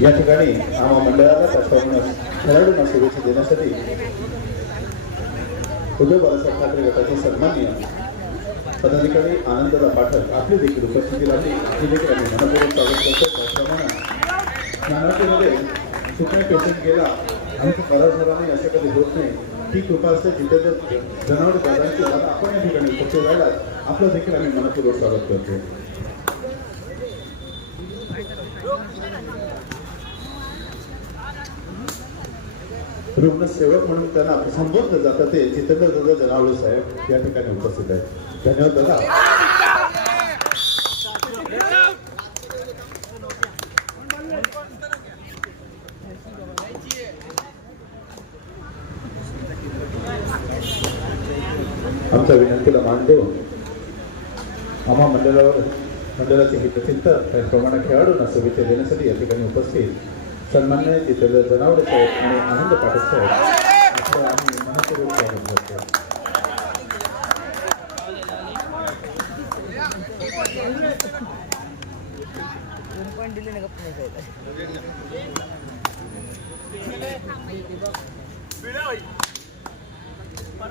या ठिकाणी आम्हा मंडळाला खेळाडूंना शुभेच्छा देण्यासाठी उद्धव बाळासाहेब ठाकरे गटाचे सन्माननीय पदाधिकारी आनंदराव पाठक आपली देखील उपस्थिती लावली. आपली देखील आम्ही मनपूर्वक स्वागत करतो. त्याचप्रमाणे नानाटीमध्ये सुप्रीम पेशंट गेला आमचा परार झाला नाही असं कधी होत नाही. ती कृपा असते जिथे जर जनावर दादांची जागा आपण या ठिकाणी उपस्थित राहिला आपलं देखील आम्ही मनपूर्वक स्वागत करतो. रुग्णसेवक म्हणून त्यांना संबोधलं जातं ते जितेंद्र दादा जनावळे साहेब या ठिकाणी उपस्थित आहेत. धन्यवाद दादा. आमच्या विनंतीला मान देऊन आम्हा मंडळाचे हितचिंतक त्याचप्रमाणे खेळाडूंना शुभेच्छा देण्यासाठी या ठिकाणी उपस्थित सन्माननीय जितेंद्र जनावडे साहेब आणि आनंद पाटील साहेब आपलं आम्ही मनपूर्वक स्वागत करतो.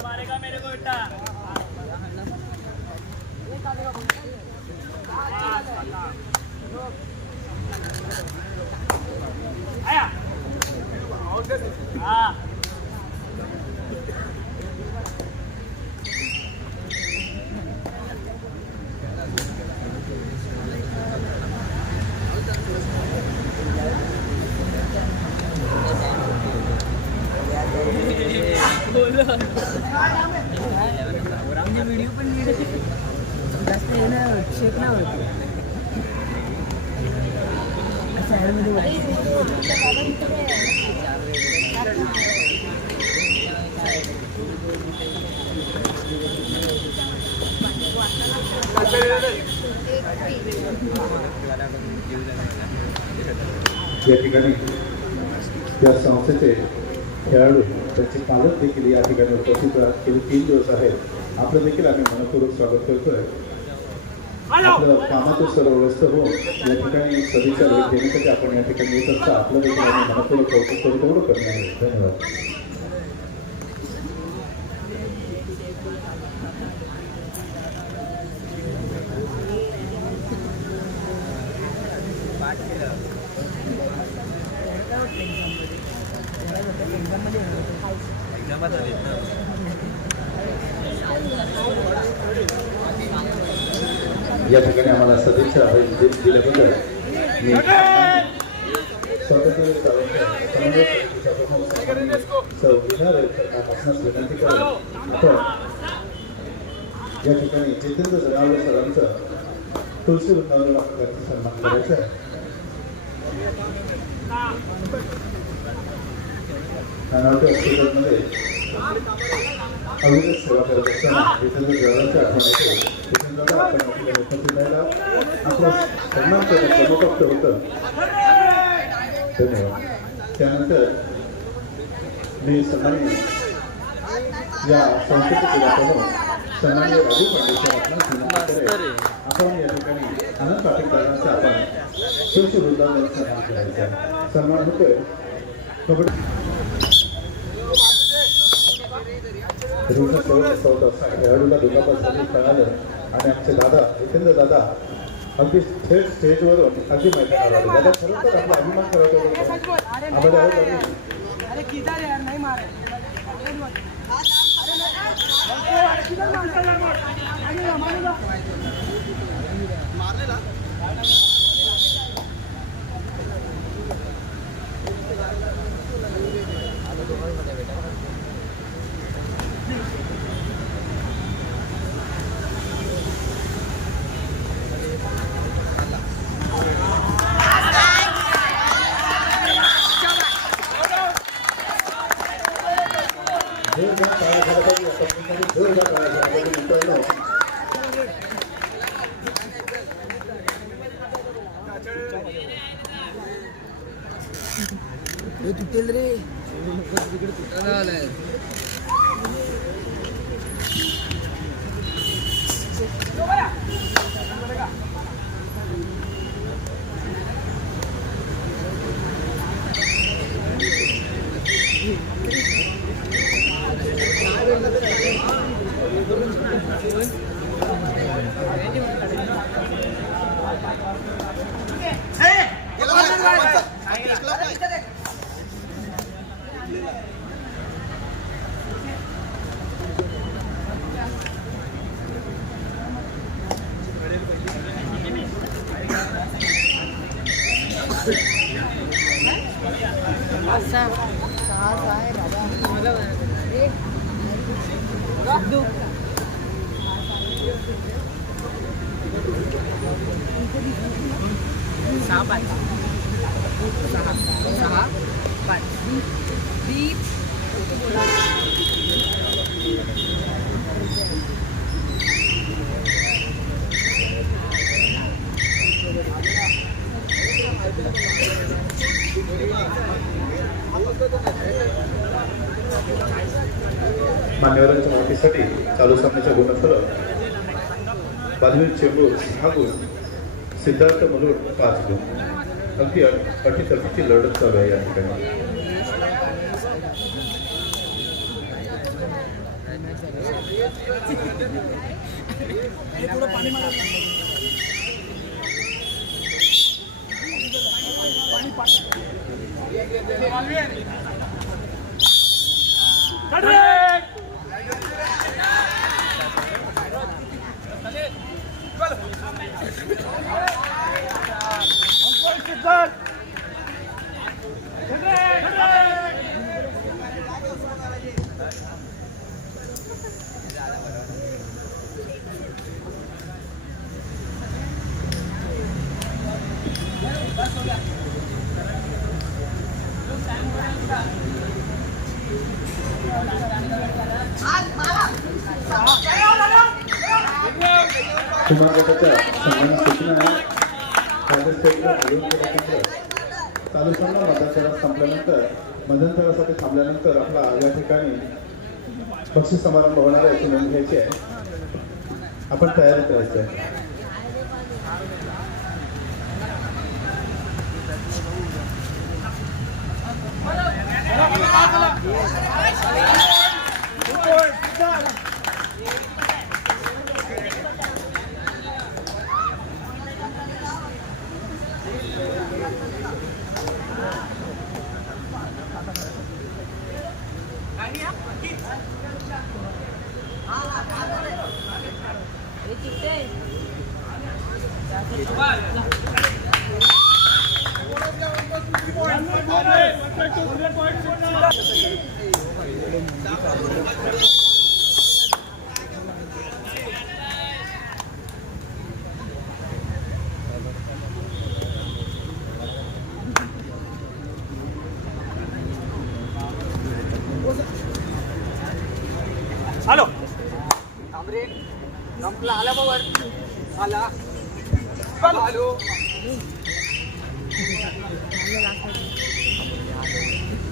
मारेगा मेरे को बेटा आया हाँ व्हिडिओ पण जास्त शेक ना होत या ठिकाणी त्या संस्थेचे खेळाडू त्यांचे पालक देखील या ठिकाणी उपस्थित गेले 3 दिवस आहेत. आपलं देखील आम्ही मनपूर्वक स्वागत करतोय. आपलं कामातून सर्व व्यस्त होऊन या ठिकाणी सदिच्छा भेट देण्यासाठी आपण या ठिकाणी येत असता आपलं देखील आम्ही मनपूर्वक कौतुक करू तेवढं कमी आहे. धन्यवाद. या ठिकाणी आम्हाला सदिच्छा दिल्याबद्दल मी स्वातंत्र्य विनंती करेन. आपण या ठिकाणी जितेंद्र जनावळे सरांचं तुलसी वृंदावनाला त्यांचा सन्मान करायचा आहे. नानावटी हॉस्पिटलमध्ये अविरत सेवा करत असताना जितेंद्र जनावळेच्या आठवण येते. जितेंद्र आपण उपस्थित राहिला आपला सन्मान करणं क्रमप्राप्त होतं. धन्यवाद. त्यानंतर मी सन्माननीय या संस्थेचे प्रमुख सन्माननीय राजू पांडे आपण या ठिकाणी आनंद पाटील दादांचा आपण तुलसी वृंदावन सन्मान करायचा सन्मान होतोय. खेळाडूला दुखापत झाली कळालं आणि आमचे दादा जितेंद्र दादा अगदी थेट स्टेजवरून अगदी मैदानावर आले. दादा खरोखर आपला अभिमान करायचा आम्हाला तुटेल रे तुटायला आलाय. 5 6 5 दीप मान्यवरांच्या माहितीसाठी चालू सामन्याच्या गुणफलक बालवीर चेंबूर 6 गुण, सिद्धार्थ मलूर 5 गुण. अगदी अटीतटीची लढत चालू आहे या ठिकाणी. कुमार गटाच्या सन्मान सूचना चालू सामना मध्यंतरात संपल्यानंतर मध्यंतरासाठी थांबल्यानंतर आपला या ठिकाणी बक्षीस समारंभ होणार आहे याची नोंद घ्यायची आहे. आपण तयारीत राहायचं आहे. हॅलो आला बाबा आला हॅलो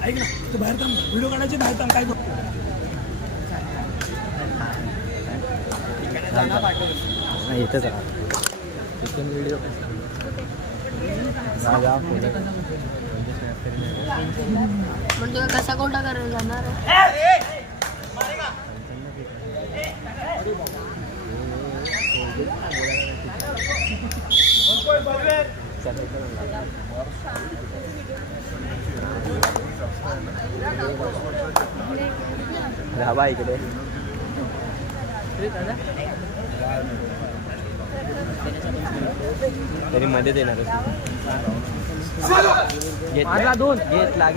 ऐक ना तू बाहेर थांब व्हिडिओ काढायचे बाहेर थांब काय इथेच व्हिडिओ म्हणतो कसा कोणता करायला जाणार राहा इकडे तरी मध्येच येणार घेतला 2 घेतला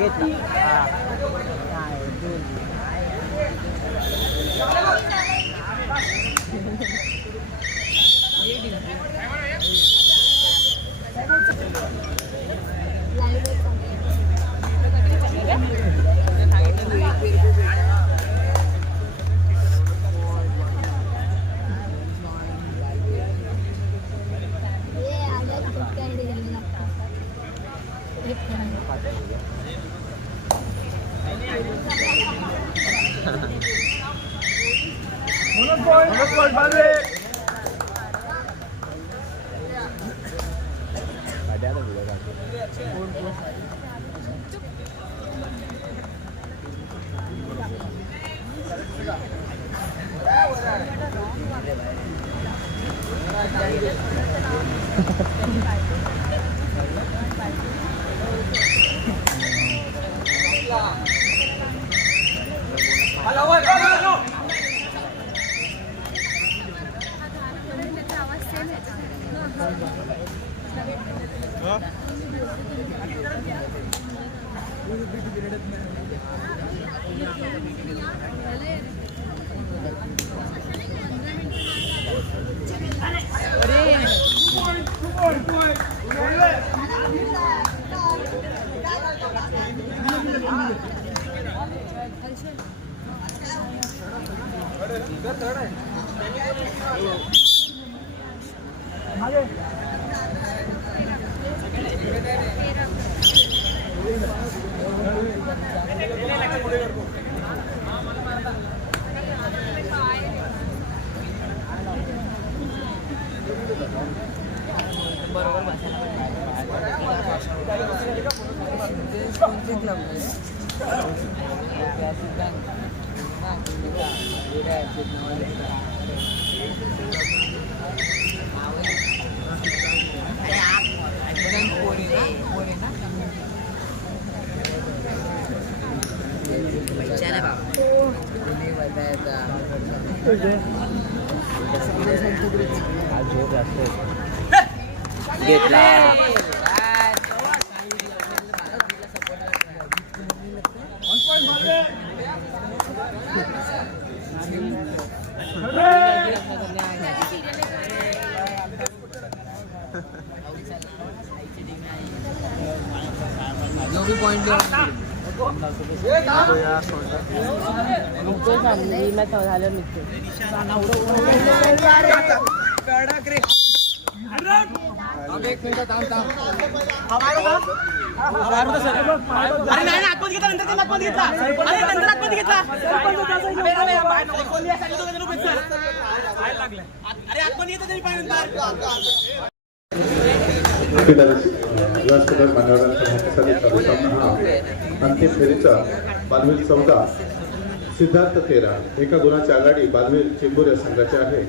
मागे. घेतला. व्यासपीठावर मान्यवरांच्या चालू सामना हा अंतिम फेरीचा बालवीर 14 सिद्धार्थ 13 एका गुणाची आघाडी बालवीर चेंबूर या संघाची आहे.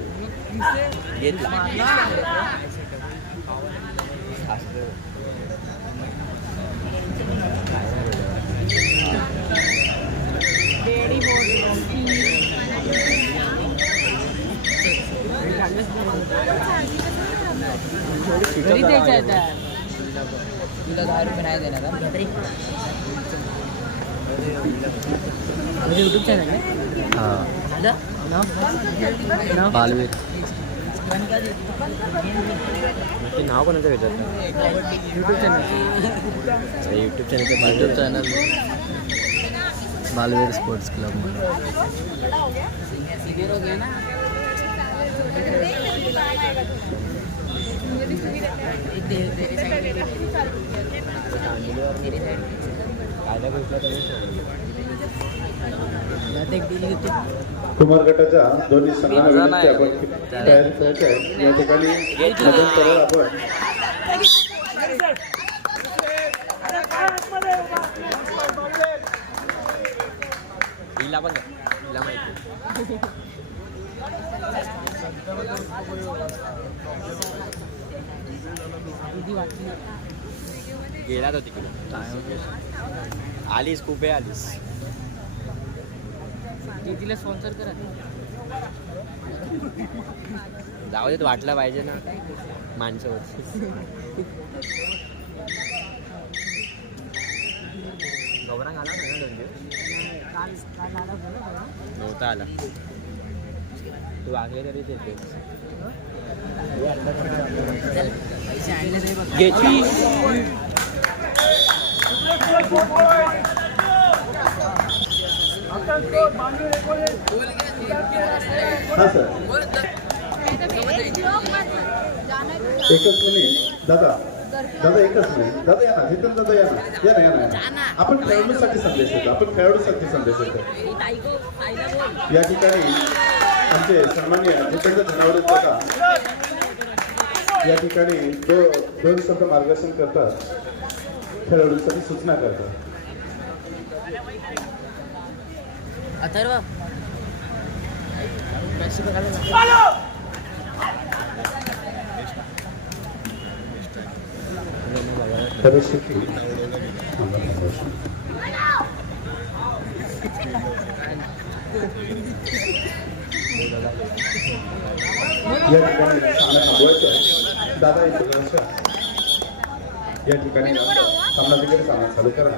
तुला 10 रुपये नाही देणार यूट्यूब चॅनल आहे. बालवीर नाव कोणाचं भेटत YouTube channel YouTube channel Baalveer sports club. Kumar गटाच्या दोन्ही संघांना विनंती आपण तयारी करायची आहे. या ठिकाणी मदत करायला आपण हिला पण हिला माहिती गेला तो तिकडे आलीस खूप वेळ आलीस. तिला स्पॉन्सर करा. जाऊ देत वाटलं पाहिजे ना माणसं. गौरांग आला ना 2 दिवस नव्हता आला. तू वागले तरी येते पैसे आणले तरी बघ. घेतली. हा सर एकच मिनिट दादा एकच मिनिट दादा या ना जितेंद्र दादा या ना आपण खेळाडूसाठी संदेश देतो. या ठिकाणी आमचे सन्माननीय जितेंद्र धनावडे दादा या ठिकाणी दोन शब्द मार्गदर्शन करतात, खेळाडूंसाठी सूचना करतात. अथर्व परिस्थिती या ठिकाणी दादा या ठिकाणी सामनाधिकारी सामना चालू करा.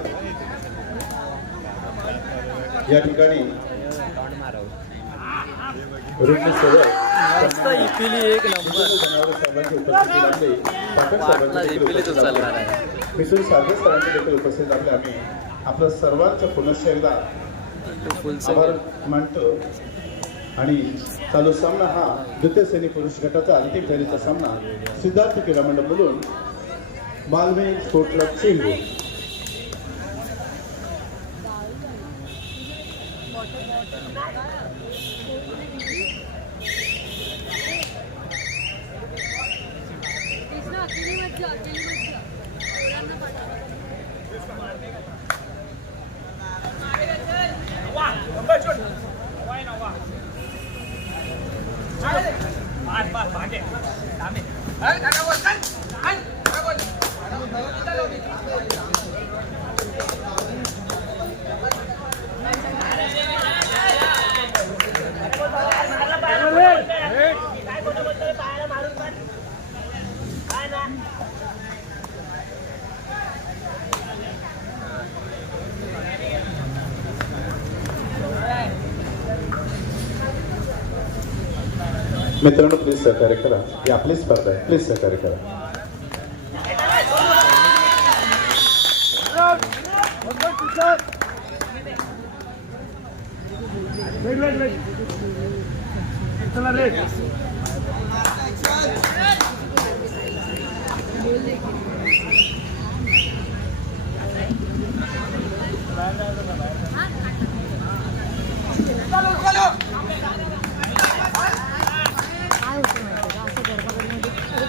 या ठिकाणी मिसळी सारखेच सरांचे देखील उपस्थित आपले आम्ही आपलं सर्वांच्या पुनश्च एकदा आभार मानतो. आणि चालू सामना हा द्वितीय श्रेणी पुरुष गटाचा अंतिम फेरीचा सामना सिद्धार्थ क्रीडा मंडळमधून मालवे स्पोर्ट क्लब चेंबूर. मित्रांनो प्लीज सहकार्य करा. ही आपली स्पर्धा आहे. प्लीज सहकार्य करा.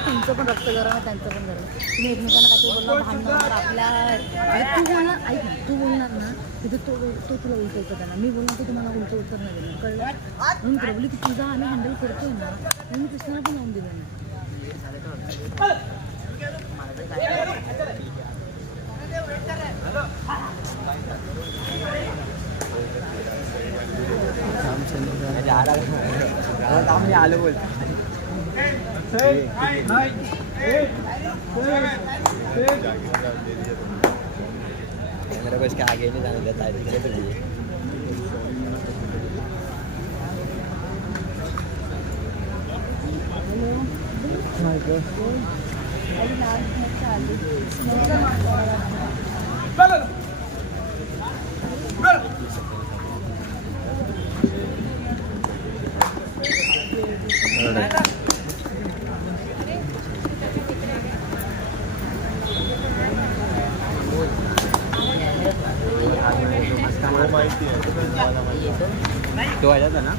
तुमचं पण रक्त गरम आहे, त्यांचं पण गरम आहे. तुम्ही एकमेकांना काही बोलणार भांडणार आपल्या तू बोलणार, ऐक ना, तू बोलणार ना तिथे तो तुला उलट उत्तर देणार, मी बोलणार की तुम्हाला उलट उत्तर नाही देणार, कळलं? म्हणून प्रॉब्लेम की तुझा आम्ही हँडल करतोय ना म्हणून कृष्णाला पण लावून दिलं नाही. आलो बोल मेरे को इसके आगे नहीं जाने देता है. तो आ जाता ना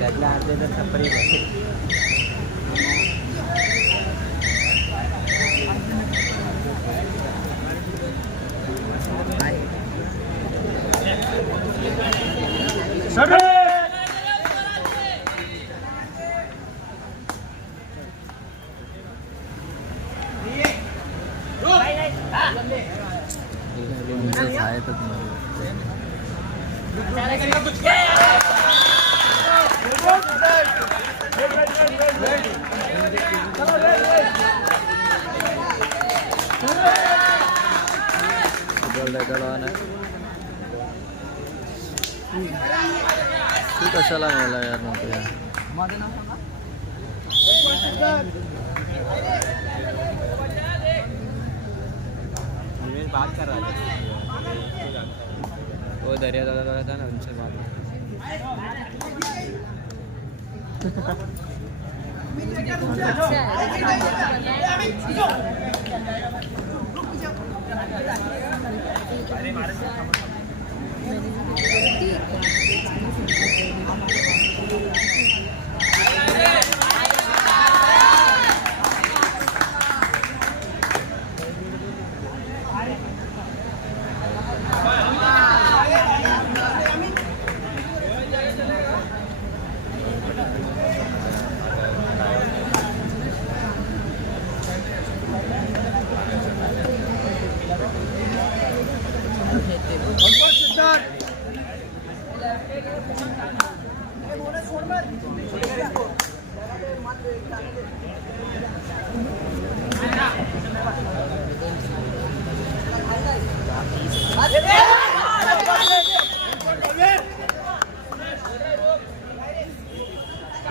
त्यातला अर्धे तर सफरी तू कशाला मिळाला यार नको यार. बात कर रहा था वो दरिया दादा था ना उनसे बात.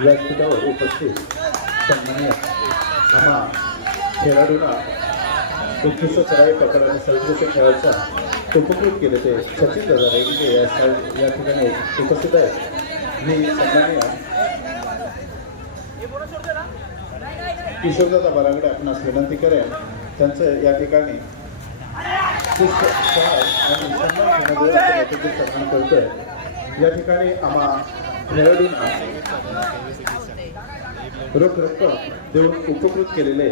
व्यासपीठावर उपस्थित सन्माननीय आम्हा खेळाडूंना उत्कृष्ट सराई प्रकार आणि सर्वोत्कृष्ट खेळाचा उपकृत केले ते सचिन दादा रेंगे या ठिकाणी उपस्थित आहेत. मी सन्माननीय किशोरदादा बारागडे आपणास विनंती करेन त्यांचं या ठिकाणी सन्मान करतोय. या ठिकाणी आम्हा खेळाडूंना रोख रक्कम देऊन उपकृत केलेले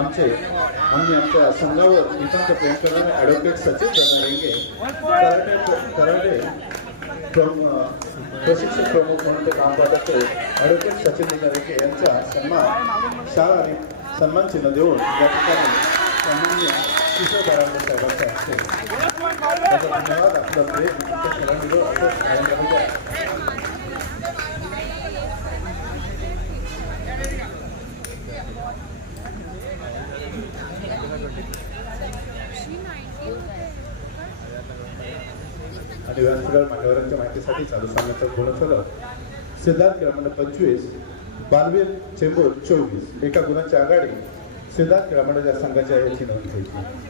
आमच्या संघावर नितांत प्रेम करणारे ॲडव्होकेट सचिन दादा रेंगे कराटे प्रशिक्षक प्रमुख म्हणून ते काम पाहत असते. ॲडव्होकेट सचिन दादा रेंगे यांचा सन्मान शाळा आणि सन्मान चिन्ह देऊन या ठिकाणी सन्माननीय किशोर बारागडे साहेबांचा असते. धन्यवाद. आपलं प्रेम असंच आनंद द्या. आणि व्यासपीठावर मान्यवरांच्या माहितीसाठी चालू सामन्याचा गुणफलक सिद्धार्थ क्रमांक 25, बालवीर चेंबूर 24 एका गुणाच्या आघाडी सिद्धार्थ क्रमांक या संघाच्या याची नोंद घ्यायची.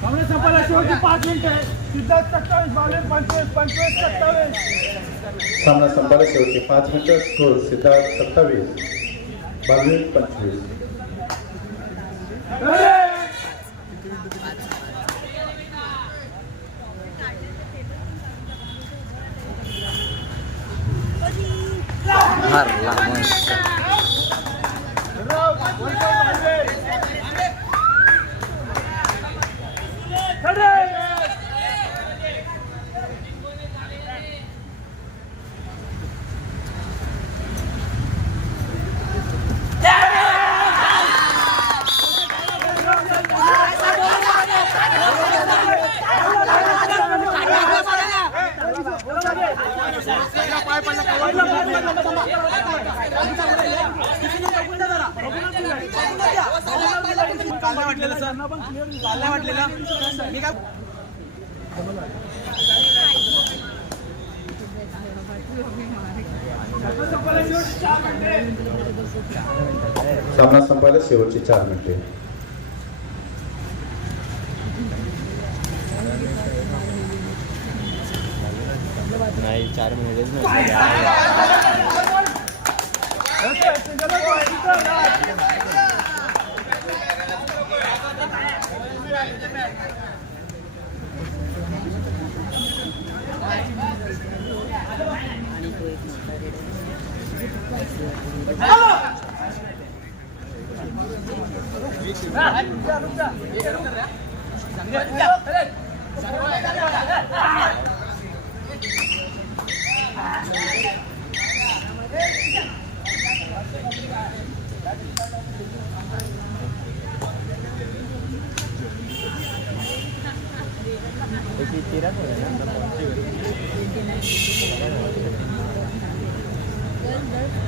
काँग्रेस संपायला शेवटची 5 मिनिटं आहे. सिद्धार्थ 27, बालवीर 25, 25, 27. सामना संपायला शेवटची 5 मिनिटं. स्कोर सिद्धार्थ 27, बालवीर 25. वाटलेलं सर पण क्लिअर वाटलेलं मी काय सामना संपायला शेवटची 4 मिनिटे. नाही 4 मिनिटेच नाही. आणि तो एक मोठा red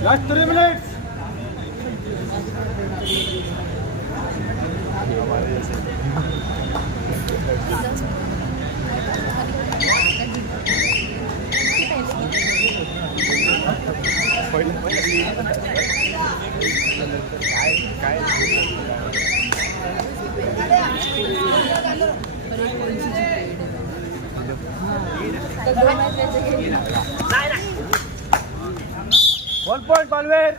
Last 3 minutes. One point, Palmer.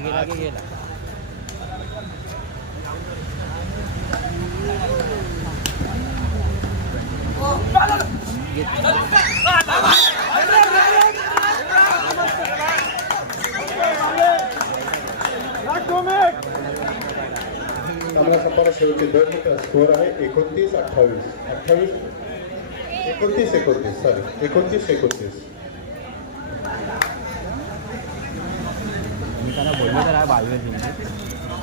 गेला की गेला. Last 2 minutes. सामना संपायला शेवटचे 2 मिनिटं. स्कोअर आहे 29-28. 29-29 सॉरी 29-29. मी त्याला बोललो तर 22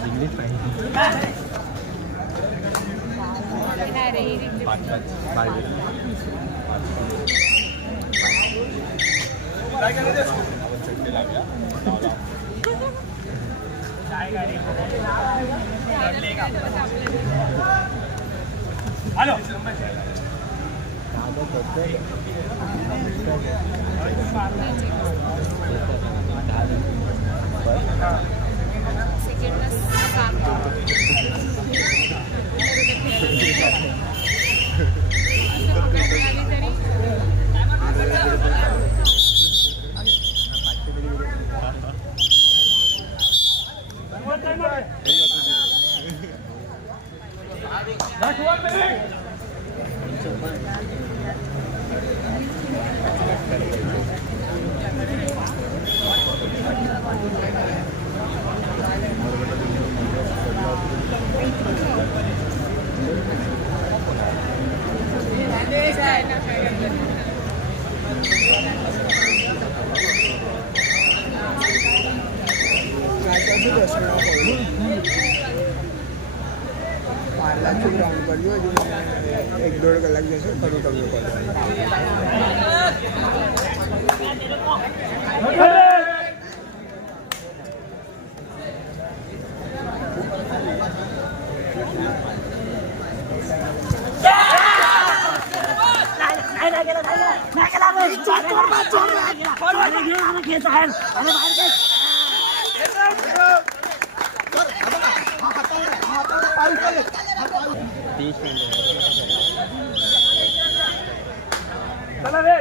इंग्लिश पाहिजे. Last 1 minute. ग्राउंड पर जो 1-1.5 કલાક જશે ખરું તમને चला रे.